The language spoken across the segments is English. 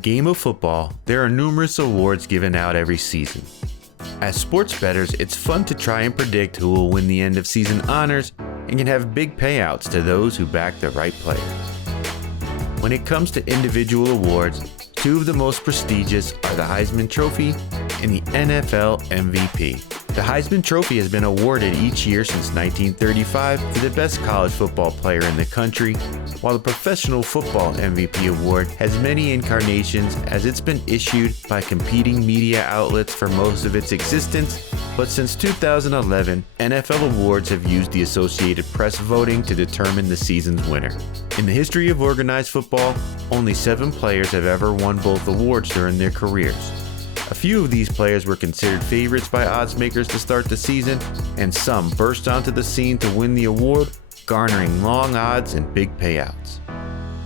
the game of football, there are numerous awards given out every season. As sports bettors, it's fun to try and predict who will win the end of season honors and can have big payouts to those who back the right players. When it comes to individual awards, two of the most prestigious are the Heisman Trophy and the NFL MVP. The Heisman Trophy has been awarded each year since 1935 to the best college football player in the country, while the Professional Football MVP Award has many incarnations as it's been issued by competing media outlets for most of its existence, but since 2011, NFL awards have used the Associated Press voting to determine the season's winner. In the history of organized football, only 7 players have ever won both awards during their careers. A few of these players were considered favorites by odds makers to start the season, and some burst onto the scene to win the award, garnering long odds and big payouts.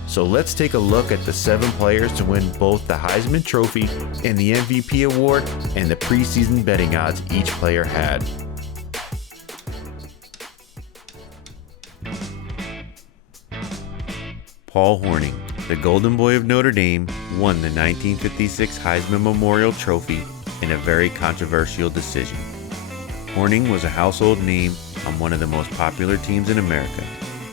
So let's take a look at the 7 players to win both the Heisman Trophy and the MVP award and the preseason betting odds each player had. Paul Hornung, the Golden Boy of Notre Dame, won the 1956 Heisman Memorial Trophy in a very controversial decision. Hornung was a household name on one of the most popular teams in America.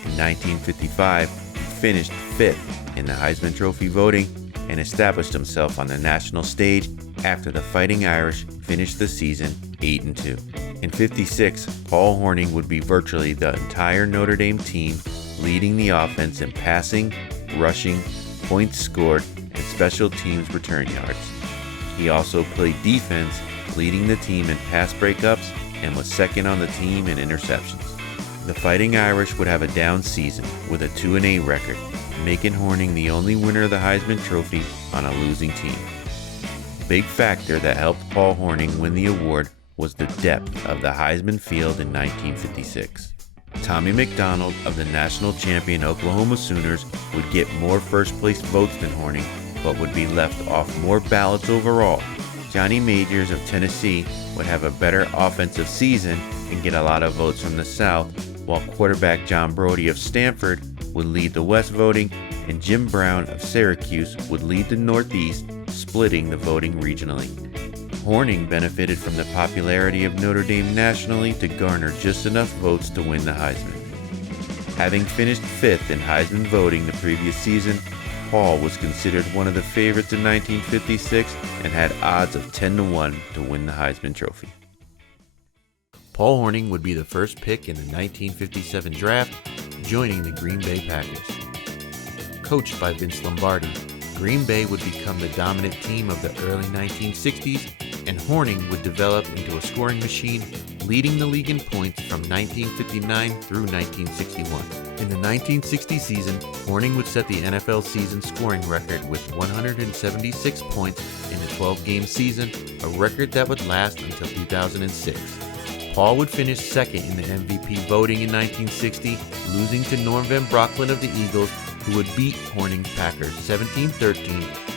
In 1955, he finished 5th in the Heisman Trophy voting and established himself on the national stage after the Fighting Irish finished the season 8-2. In 56, Paul Hornung would be virtually the entire Notre Dame team, leading the offense in passing, rushing, points scored, and special teams return yards. He also played defense, leading the team in pass breakups, and was second on the team in interceptions. The Fighting Irish would have a down season with a 2-8 record, making Hornung the only winner of the Heisman Trophy on a losing team. A big factor that helped Paul Hornung win the award was the depth of the Heisman field in 1956. Tommy McDonald of the national champion Oklahoma Sooners would get more first-place votes than Hornung, but would be left off more ballots overall. Johnny Majors of Tennessee would have a better offensive season and get a lot of votes from the South, while quarterback John Brodie of Stanford would lead the West voting, and Jim Brown of Syracuse would lead the Northeast, splitting the voting regionally. Hornung benefited from the popularity of Notre Dame nationally to garner just enough votes to win the Heisman. Having finished 5th in Heisman voting the previous season, Paul was considered one of the favorites in 1956 and had odds of 10-1 to win the Heisman Trophy. Paul Hornung would be the first pick in the 1957 draft, joining the Green Bay Packers. Coached by Vince Lombardi, Green Bay would become the dominant team of the early 1960s, and Hornung would develop into a scoring machine, leading the league in points from 1959 through 1961. In the 1960 season, Hornung would set the NFL season scoring record with 176 points in a 12-game season, a record that would last until 2006. Paul would finish second in the MVP voting in 1960, losing to Norm Van Brocklin of the Eagles, who would beat Hornung's Packers 17-13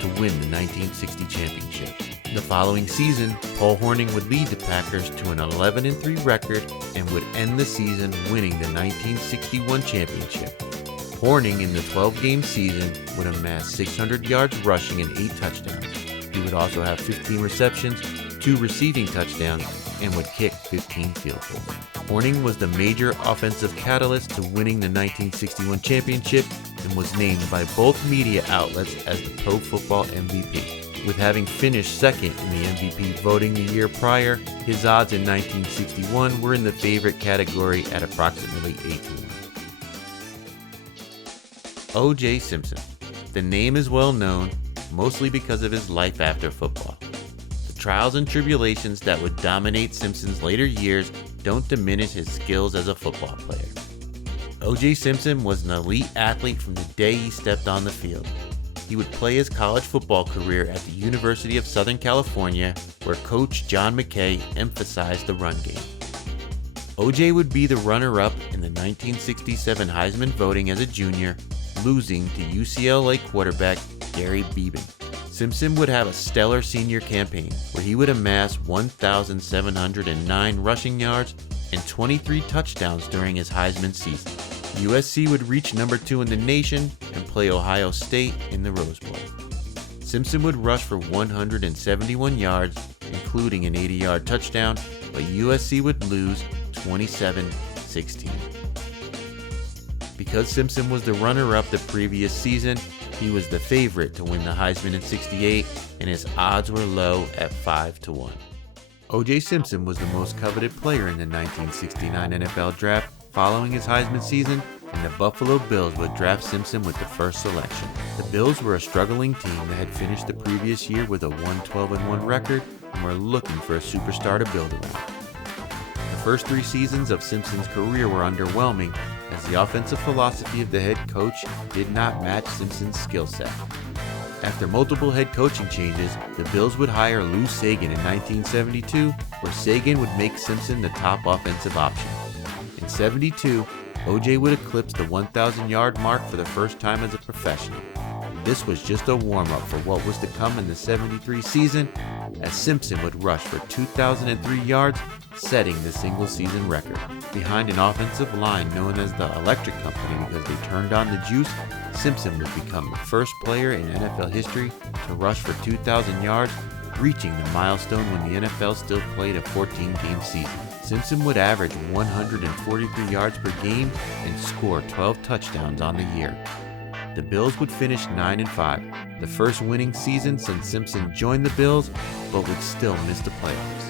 to win the 1960 championship. The following season, Paul Hornung would lead the Packers to an 11-3 record and would end the season winning the 1961 championship. Hornung in the 12-game season would amass 600 yards rushing and 8 touchdowns. He would also have 15 receptions, 2 receiving touchdowns, and would kick 15 field goals. Hornung was the major offensive catalyst to winning the 1961 championship and was named by both media outlets as the Pro Football MVP. With having finished second in the MVP voting the year prior, his odds in 1961 were in the favorite category at approximately 8-1. O.J. Simpson. The name is well known, mostly because of his life after football. The trials and tribulations that would dominate Simpson's later years don't diminish his skills as a football player. O.J. Simpson was an elite athlete from the day he stepped on the field. He would play his college football career at the University of Southern California, where Coach John McKay emphasized the run game. O.J. would be the runner-up in the 1967 Heisman voting as a junior, losing to UCLA quarterback Gary Beeben. Simpson would have a stellar senior campaign, where he would amass 1,709 rushing yards and 23 touchdowns during his Heisman season. USC would reach number 2 in the nation and play Ohio State in the Rose Bowl. Simpson would rush for 171 yards, including an 80-yard touchdown, but USC would lose 27-16. Because Simpson was the runner-up the previous season, he was the favorite to win the Heisman in '68, and his odds were low at 5-1. O.J. Simpson was the most coveted player in the 1969 NFL Draft following his Heisman season, and the Buffalo Bills would draft Simpson with the first selection. The Bills were a struggling team that had finished the previous year with a 1-12-1 record and were looking for a superstar to build around. The first 3 seasons of Simpson's career were underwhelming, as the offensive philosophy of the head coach did not match Simpson's skill set. After multiple head coaching changes, the Bills would hire Lou Sagan in 1972, where Sagan would make Simpson the top offensive option. In '72, O.J. would eclipse the 1,000-yard mark for the first time as a professional. This was just a warm-up for what was to come in the '73 season, as Simpson would rush for 2,003 yards, setting the single-season record. Behind an offensive line known as the Electric Company because they turned on the juice, Simpson would become the first player in NFL history to rush for 2,000 yards, reaching the milestone when the NFL still played a 14-game season. Simpson would average 143 yards per game and score 12 touchdowns on the year. The Bills would finish 9-5, the first winning season since Simpson joined the Bills, but would still miss the playoffs.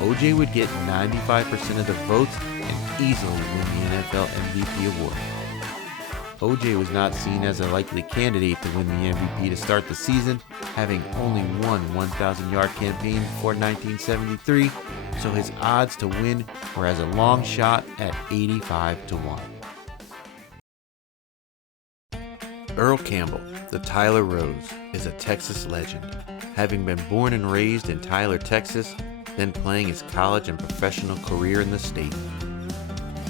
O.J. would get 95% of the votes and easily win the NFL MVP award. O.J. was not seen as a likely candidate to win the MVP to start the season, having only won 1,000-yard campaign before 1973, so his odds to win were as a long shot at 85-1. Earl Campbell, the Tyler Rose, is a Texas legend, having been born and raised in Tyler, Texas, then playing his college and professional career in the state.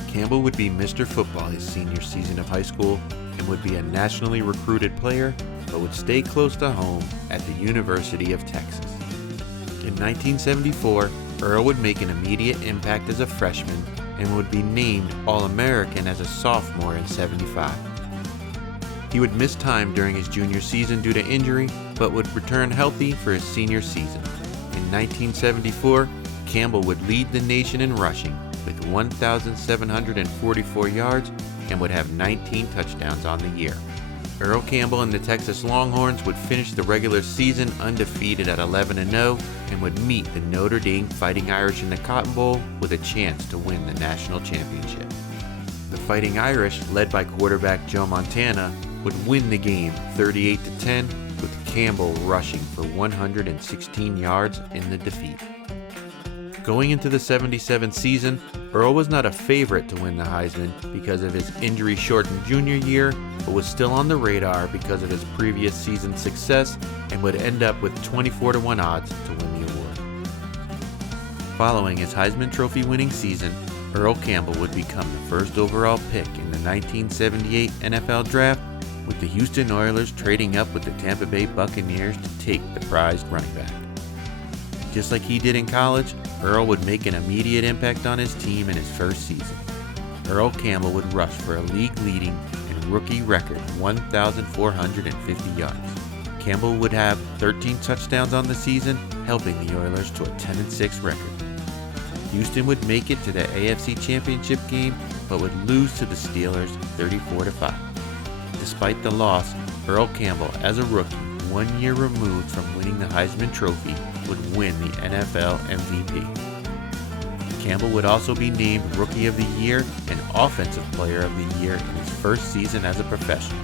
Campbell would be Mr. Football his senior season of high school and would be a nationally recruited player, but would stay close to home at the University of Texas. In 1974, Earl would make an immediate impact as a freshman and would be named All-American as a sophomore in '75. He would miss time during his junior season due to injury, but would return healthy for his senior season. In 1974, Campbell would lead the nation in rushing with 1,744 yards and would have 19 touchdowns on the year. Earl Campbell and the Texas Longhorns would finish the regular season undefeated at 11-0 and would meet the Notre Dame Fighting Irish in the Cotton Bowl with a chance to win the national championship. The Fighting Irish, led by quarterback Joe Montana, would win the game 38-10, with Campbell rushing for 116 yards in the defeat. Going into the '77 season, Earl was not a favorite to win the Heisman because of his injury-shortened junior year, but was still on the radar because of his previous season success and would end up with 24-1 odds to win the award. Following his Heisman Trophy winning season, Earl Campbell would become the first overall pick in the 1978 NFL Draft, with the Houston Oilers trading up with the Tampa Bay Buccaneers to take the prized running back. Just like he did in college, Earl would make an immediate impact on his team in his first season. Earl Campbell would rush for a league-leading and rookie record 1,450 yards. Campbell would have 13 touchdowns on the season, helping the Oilers to a 10-6 record. Houston would make it to the AFC Championship game, but would lose to the Steelers 34-5. Despite the loss, Earl Campbell, as a rookie, 1 year removed from winning the Heisman Trophy, would win the NFL MVP. Campbell would also be named Rookie of the Year and Offensive Player of the Year in his first season as a professional.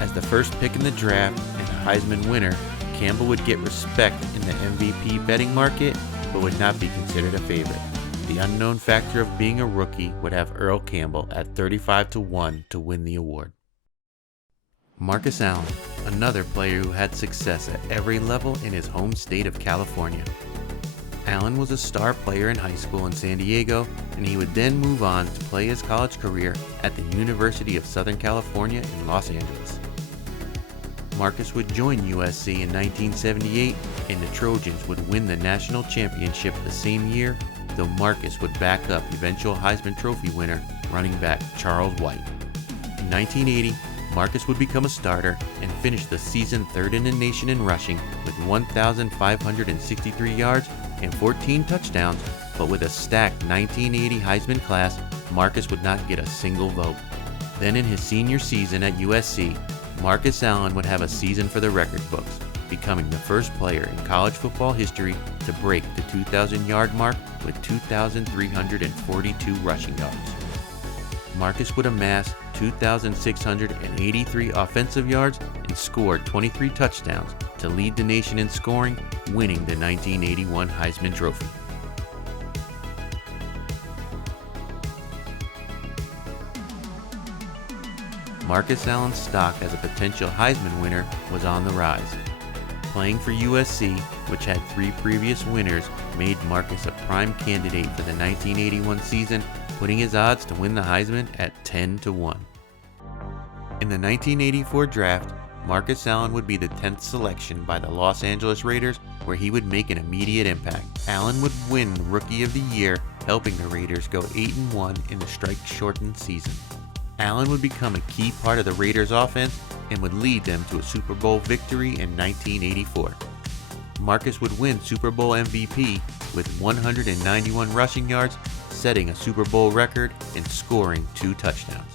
As the first pick in the draft and the Heisman winner, Campbell would get respect in the MVP betting market, but would not be considered a favorite. The unknown factor of being a rookie would have Earl Campbell at 35-1 to win the award. Marcus Allen, another player who had success at every level in his home state of California. Allen was a star player in high school in San Diego, and he would then move on to play his college career at the University of Southern California in Los Angeles. Marcus would join USC in 1978, and the Trojans would win the national championship the same year, though Marcus would back up eventual Heisman Trophy winner running back Charles White. In 1980, Marcus would become a starter and finish the season third in the nation in rushing with 1,563 yards and 14 touchdowns, but with a stacked 1980 Heisman class, Marcus would not get a single vote. Then in his senior season at USC, Marcus Allen would have a season for the record books, becoming the first player in college football history to break the 2,000-yard mark with 2,342 rushing yards. Marcus would amass 2,683 offensive yards and scored 23 touchdowns to lead the nation in scoring, winning the 1981 Heisman Trophy. Marcus Allen's stock as a potential Heisman winner was on the rise. Playing for USC, which had 3 previous winners, made Marcus a prime candidate for the 1981 season, putting his odds to win the Heisman at 10-1. In the 1984 draft, Marcus Allen would be the 10th selection by the Los Angeles Raiders, where he would make an immediate impact. Allen would win Rookie of the Year, helping the Raiders go 8-1 in the strike-shortened season. Allen would become a key part of the Raiders' offense and would lead them to a Super Bowl victory in 1984. Marcus would win Super Bowl MVP with 191 rushing yards, setting a Super Bowl record and scoring 2 touchdowns.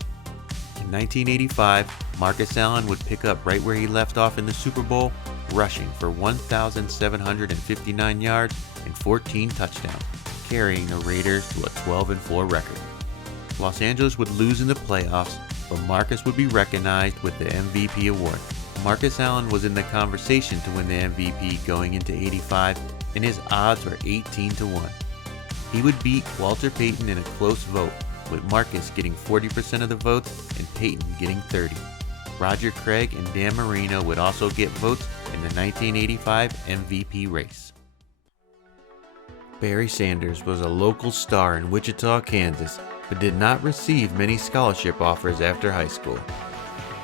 In 1985, Marcus Allen would pick up right where he left off in the Super Bowl, rushing for 1,759 yards and 14 touchdowns, carrying the Raiders to a 12-4 record. Los Angeles would lose in the playoffs, but Marcus would be recognized with the MVP award. Marcus Allen was in the conversation to win the MVP going into 85, and his odds were 18-1. He would beat Walter Payton in a close vote, with Marcus getting 40% of the votes and Payton getting 30%. Roger Craig and Dan Marino would also get votes in the 1985 MVP race. Barry Sanders was a local star in Wichita, Kansas, but did not receive many scholarship offers after high school.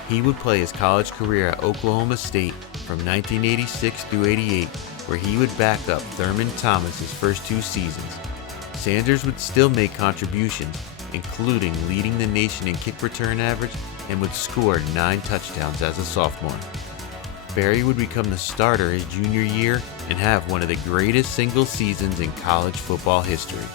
He would play his college career at Oklahoma State from 1986 through 88, where he would back up Thurman Thomas's first 2 seasons. Sanders would still make contributions, including leading the nation in kick return average, and would score 9 touchdowns as a sophomore. Barry would become the starter his junior year and have one of the greatest single seasons in college football history.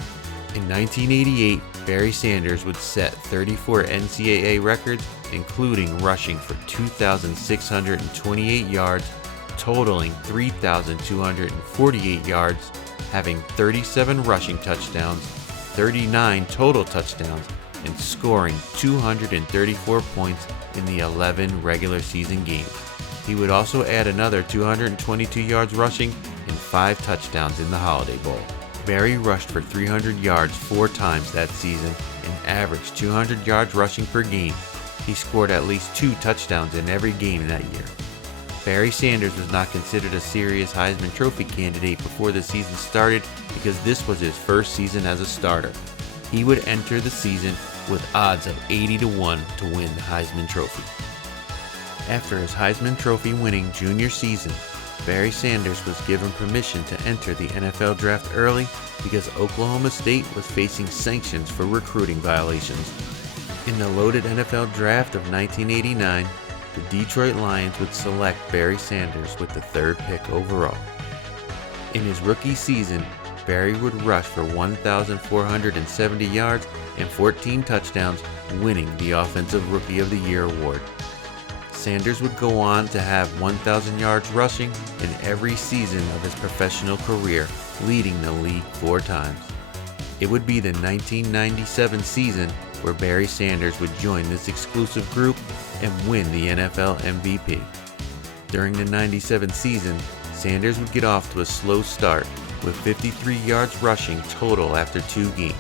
In 1988, Barry Sanders would set 34 NCAA records, including rushing for 2,628 yards, totaling 3,248 yards, having 37 rushing touchdowns, 39 total touchdowns, and scoring 234 points in the 11 regular season games. He would also add another 222 yards rushing and 5 touchdowns in the Holiday Bowl. Barry rushed for 300 yards 4 times that season and averaged 200 yards rushing per game. He scored at least 2 touchdowns in every game that year. Barry Sanders was not considered a serious Heisman Trophy candidate before the season started because this was his first season as a starter. He would enter the season with odds of 80-1 to win the Heisman Trophy. After his Heisman Trophy winning junior season, Barry Sanders was given permission to enter the NFL draft early because Oklahoma State was facing sanctions for recruiting violations. In the loaded NFL draft of 1989, the Detroit Lions would select Barry Sanders with the 3rd pick overall. In his rookie season, Barry would rush for 1,470 yards and 14 touchdowns, winning the Offensive Rookie of the Year award. Sanders would go on to have 1,000 yards rushing in every season of his professional career, leading the league 4 times. It would be the 1997 season where Barry Sanders would join this exclusive group and win the NFL MVP. During the 97 season, Sanders would get off to a slow start with 53 yards rushing total after 2 games.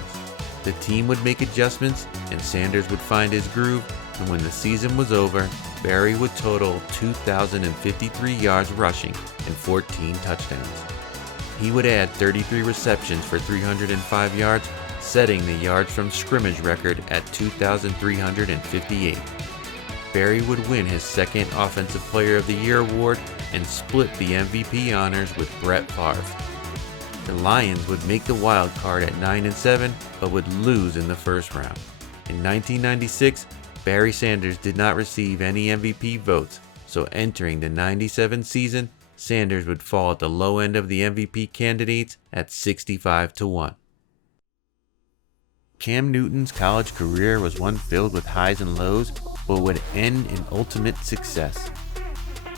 The team would make adjustments and Sanders would find his groove, and when the season was over, Barry would total 2,053 yards rushing and 14 touchdowns. He would add 33 receptions for 305 yards, setting the yards from scrimmage record at 2,358. Barry would win his 2nd Offensive Player of the Year award and split the MVP honors with Brett Favre. The Lions would make the wild card at 9-7, but would lose in the first round. In 1996, Barry Sanders did not receive any MVP votes, so entering the 97 season, Sanders would fall at the low end of the MVP candidates at 65-1. Cam Newton's college career was one filled with highs and lows, but would end in ultimate success.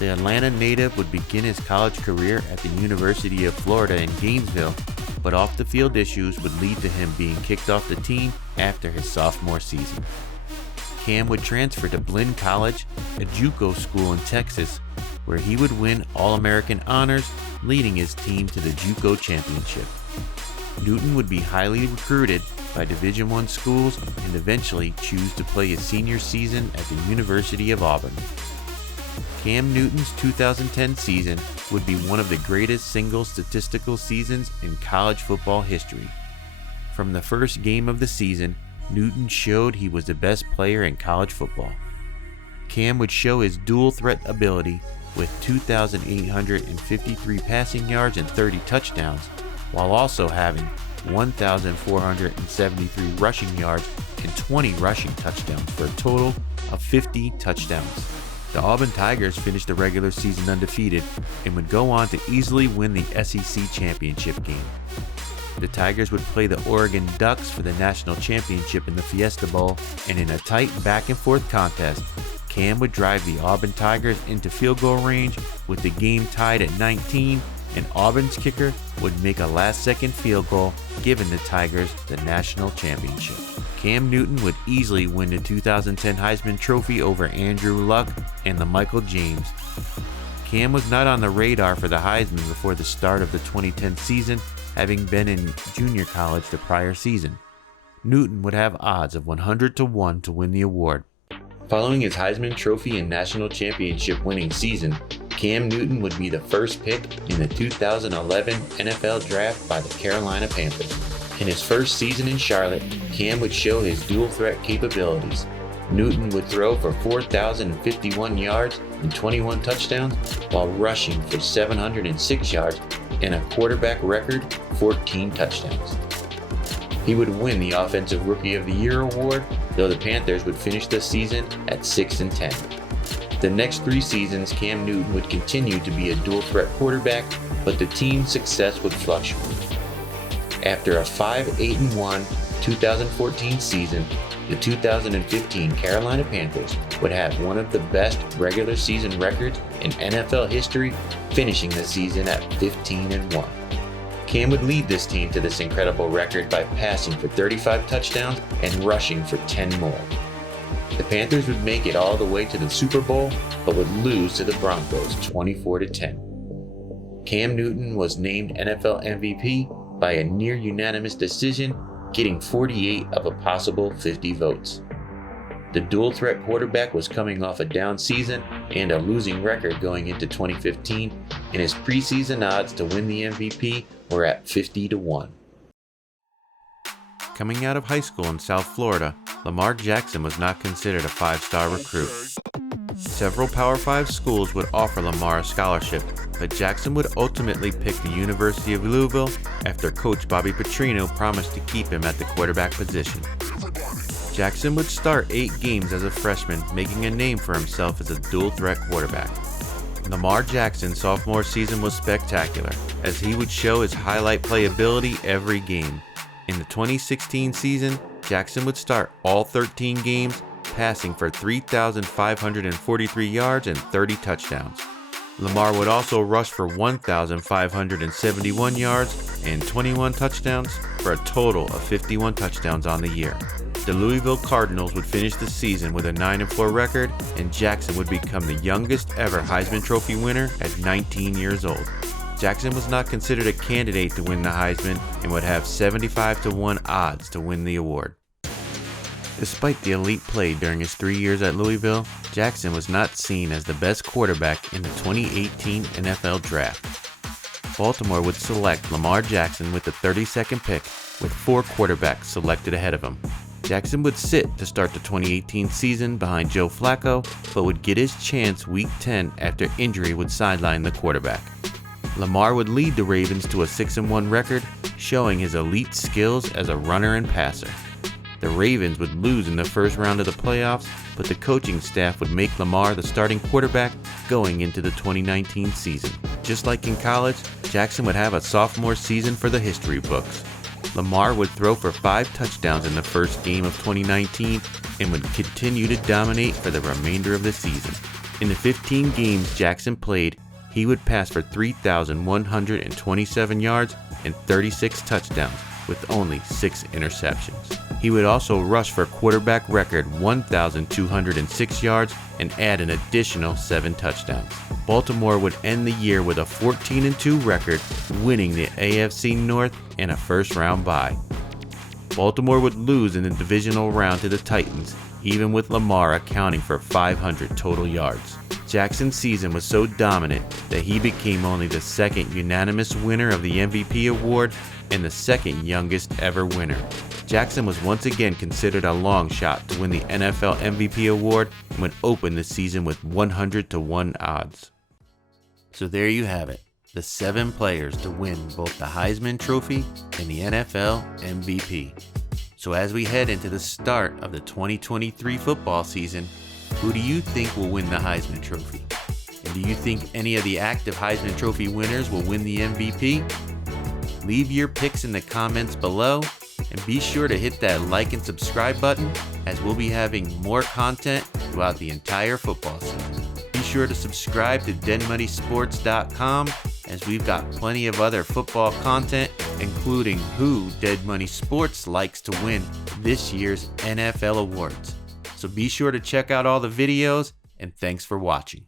The Atlanta native would begin his college career at the University of Florida in Gainesville, but off-the-field issues would lead to him being kicked off the team after his sophomore season. Cam would transfer to Blinn College, a JUCO school in Texas, where he would win All-American honors, leading his team to the JUCO championship. Newton would be highly recruited by Division I schools and eventually choose to play his senior season at the University of Auburn. Cam Newton's 2010 season would be one of the greatest single statistical seasons in college football history. From the first game of the season, Newton showed he was the best player in college football. Cam would show his dual threat ability with 2,853 passing yards and 30 touchdowns, while also having 1,473 rushing yards and 20 rushing touchdowns for a total of 50 touchdowns. The Auburn Tigers finished the regular season undefeated and would go on to easily win the SEC championship game. The Tigers would play the Oregon Ducks for the national championship in the Fiesta Bowl, and in a tight back-and-forth contest, Cam would drive the Auburn Tigers into field goal range with the game tied at 19, and Auburn's kicker would make a last-second field goal, giving the Tigers the national championship. Cam Newton would easily win the 2010 Heisman Trophy over Andrew Luck and the Michael James. Cam was not on the radar for the Heisman before the start of the 2010 season, having been in junior college the prior season. Newton would have odds of 100-1 to win the award. Following his Heisman Trophy and national championship winning season, Cam Newton would be the first pick in the 2011 NFL Draft by the Carolina Panthers. In his first season in Charlotte, Cam would show his dual threat capabilities. Newton would throw for 4,051 yards and 21 touchdowns, while rushing for 706 yards and a quarterback record 14 touchdowns. He would win the Offensive Rookie of the Year award, though the Panthers would finish the season at 6-10. The next 3 seasons, Cam Newton would continue to be a dual threat quarterback, but the team's success would fluctuate. After a 5-8-1 2014 season, the 2015 Carolina Panthers would have one of the best regular season records in NFL history, finishing the season at 15-1. Cam would lead this team to this incredible record by passing for 35 touchdowns and rushing for 10 more. The Panthers would make it all the way to the Super Bowl, but would lose to the Broncos 24-10. Cam Newton was named NFL MVP by a near unanimous decision, getting 48 of a possible 50 votes. The dual threat quarterback was coming off a down season and a losing record going into 2015, and his preseason odds to win the MVP were at 50-1. Coming out of high school in South Florida, Lamar Jackson was not considered a 5-star recruit. Several Power 5 schools would offer Lamar a scholarship, but Jackson would ultimately pick the University of Louisville after coach Bobby Petrino promised to keep him at the quarterback position. Jackson would start 8 games as a freshman, making a name for himself as a dual-threat quarterback. Lamar Jackson's sophomore season was spectacular, as he would show his highlight playability every game. In the 2016 season, Jackson would start all 13 games, passing for 3,543 yards and 30 touchdowns. Lamar would also rush for 1,571 yards and 21 touchdowns for a total of 51 touchdowns on the year. The Louisville Cardinals would finish the season with a 9-4 record, and Jackson would become the youngest ever Heisman Trophy winner at 19 years old. Jackson was not considered a candidate to win the Heisman and would have 75-1 odds to win the award. Despite the elite play during his 3 years at Louisville, Jackson was not seen as the best quarterback in the 2018 NFL Draft. Baltimore would select Lamar Jackson with the 32nd pick, with 4 quarterbacks selected ahead of him. Jackson would sit to start the 2018 season behind Joe Flacco, but would get his chance Week 10 after injury would sideline the quarterback. Lamar would lead the Ravens to a 6-1 record, showing his elite skills as a runner and passer. The Ravens would lose in the first round of the playoffs, but the coaching staff would make Lamar the starting quarterback going into the 2019 season. Just like in college, Jackson would have a sophomore season for the history books. Lamar would throw for 5 touchdowns in the first game of 2019 and would continue to dominate for the remainder of the season. In the 15 games Jackson played, he would pass for 3,127 yards and 36 touchdowns, with only 6 interceptions. He would also rush for quarterback record 1,206 yards and add an additional 7 touchdowns. Baltimore would end the year with a 14-2 record, winning the AFC North and a first-round bye. Baltimore would lose in the divisional round to the Titans, even with Lamar accounting for 500 total yards. Jackson's season was so dominant that he became only the second unanimous winner of the MVP award and the second youngest ever winner. Jackson was once again considered a long shot to win the NFL MVP award and would open the season with 100-1 odds. So there you have it, the 7 players to win both the Heisman Trophy and the NFL MVP. So as we head into the start of the 2023 football season, who do you think will win the Heisman Trophy? And do you think any of the active Heisman Trophy winners will win the MVP? Leave your picks in the comments below, and be sure to hit that like and subscribe button, as we'll be having more content throughout the entire football season. Be sure to subscribe to deadmoneysports.com, as we've got plenty of other football content, including who Dead Money Sports likes to win this year's NFL awards. So be sure to check out all the videos, and thanks for watching.